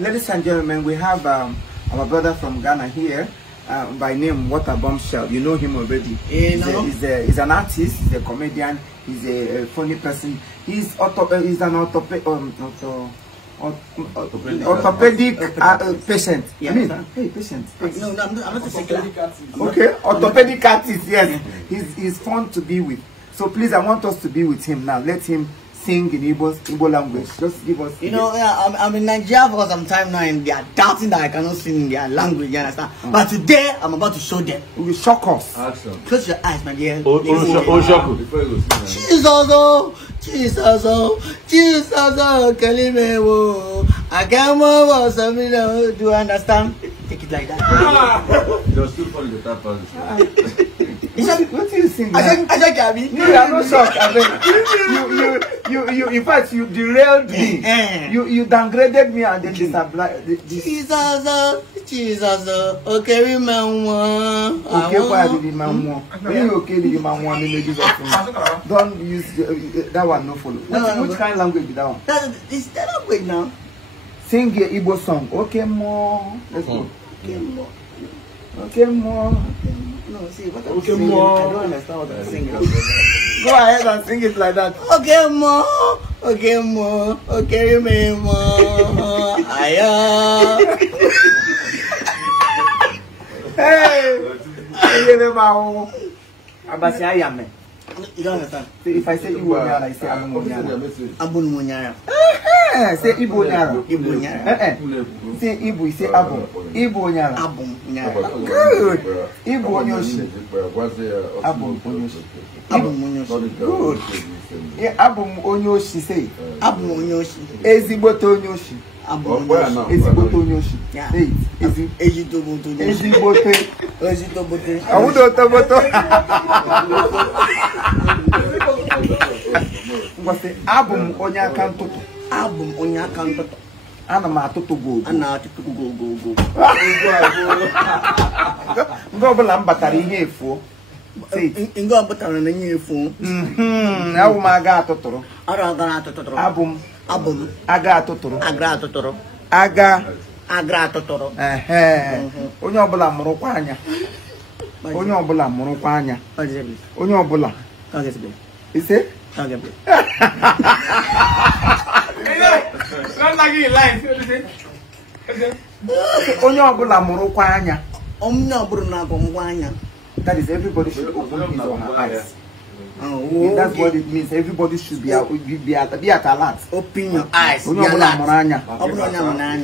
Ladies and gentlemen, we have our brother from Ghana here by name Water Bombshell. You know him already. He's an artist, he's a comedian, he's a funny person. He's an orthopedic patient. Yeah, I mean, hey, patient. No, I'm not a orthopedic artist. Okay, orthopedic artist, yes. He's fun to be with. So please, I want us to be with him now. Let him sing in Igbo language. Just give us. You know, I'm in Nigeria for some time now, and they are doubting that I cannot sing in their language. You understand? But today, I'm about to show them. It will shock us. Action. Close your eyes, my dear. Jesus, Kalimewo. I can't move something. Do you understand? Take it like that. you're still funny the tap part. What do you sing? I said, Gabi. No, I'm not shocked. I mean, you, in fact, you derailed me. You downgraded me and then Jesus, okay, remember. Okay, why did the man want? Okay, the man want the ladies of don't use that one, no follow. Which kind of language is that one? Is that language now? Sing a Igbo song. Okay, more. Let's go. Okay, more. Okay, more. No, see, what I'm saying, I don't understand what I'm singing. Go ahead and sing it like that. Okay, more. Okay, more. Okay, remember. Hey! You don't understand? If I say Igbo Nyara, I say Abun Nyara. Abun Nyara. Say Igbo Nyara. Igbo Nyara. Say Igbo, say Abun. Igbo Nyara. Abun Nyara. Good. Igbo Onyoshi. Abun Onyoshi. Abun Onyoshi. Good. Yeah, Abun Onyoshi say. Abun Onyoshi. Eziboto Onyoshi. Abun Onyoshi. Eziboto Onyoshi. Say it. Eziboto Onyoshi. Eziboto. Eziboto. Awudotoboto. Ngwase abum onye aka ntutu. Abum onye aka ntutu. Ana m atutu go. Ana atutu go. Ngo ọbụla m batara ihe efuo. Ngo batara na ihe efuo. Awu m aga atụtụrụ. Ara aga atụtụrụ. Abum aga atụtụrụ. Agra atụtụrụ. Aga atụtụrụ. Onye ọbụla mụrụkwa anya. Onye ọbụla mụrụkwa anya. Onye ọbụla. Ise? Onye ọbụla mụrụkwa anya. Onye ọbụla na-agụmgwa anya. That is, everybody should open his or her eyes. That's what it means. Everybody should be at alert. Open your eyes. Onye ọbụla mụrụ anya.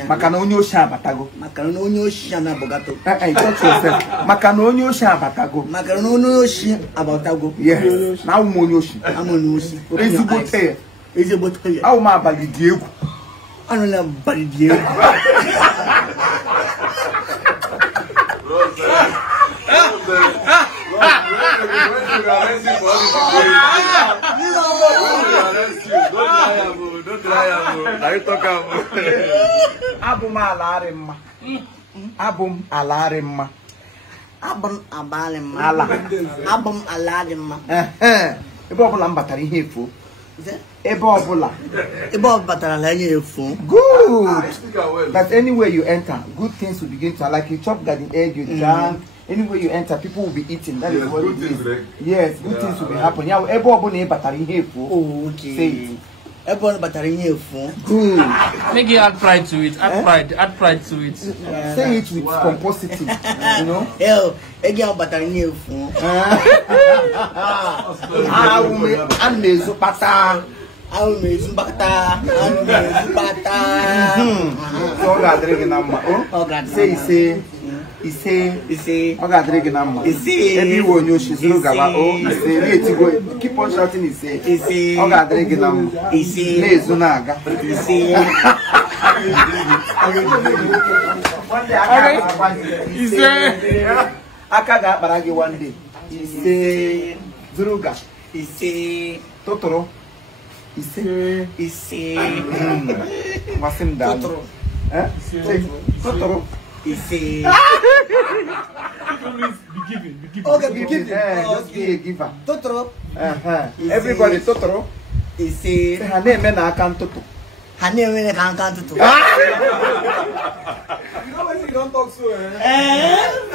Maka na onye oshi abatago. Maka na onye oshi anabogato. Touch yourself. Maka na onye oshi abatago. Maka na onye oshi abatago. Yes. Na ụmụ onye oshi. Amụ oshi. Ezigbote. Ezigbote. Awụ m abalị dị egwu. Anụ na abalị dị egwu. Abum alari mma. Abum alari mma. Abum abali mma. Ala. Abum alari mma. Ebe ọbụla m batara ihe efu. Ebe ọbụla. Ebe ọ batara la ihe efu. Good. That anywhere you enter, good things will begin to, like you chop garden egg, you drank. Anywhere you enter, people will be eating. That is what it is. Yes, good things will be happening. Yeah, ebe ọbụla ị batara ihe efu. Oh, okay. Say it. Ebe ọ batara ihe efu. Good. Make you add pride to it. Add pride to it. Say it with pomposity. You know? Hell, ege ọ batara ihe efu. Amezu pata. So ga-adịrị gị na mma. Say ise ọ ga-adịrị gị na mma. Ebe iwe onye oshi zuru gaba ise na-etigo, keep on shouting ise. Ọ ga-adịrị gị na mma. Na-ezu na-aga. Aka ga-akpara gị one day. Ise zuru ga. Ise Tụtụrụ. Ise Masị m daalụ. Tụtụrụ. Ise. Be giving. Okay, be giving. Just be a giver. Totoro. Everybody totoro. Ise. Ha na-eme na aka ntụtụ. Ha na-eme na aka ntụtụ. You know when you don't talk so, eh?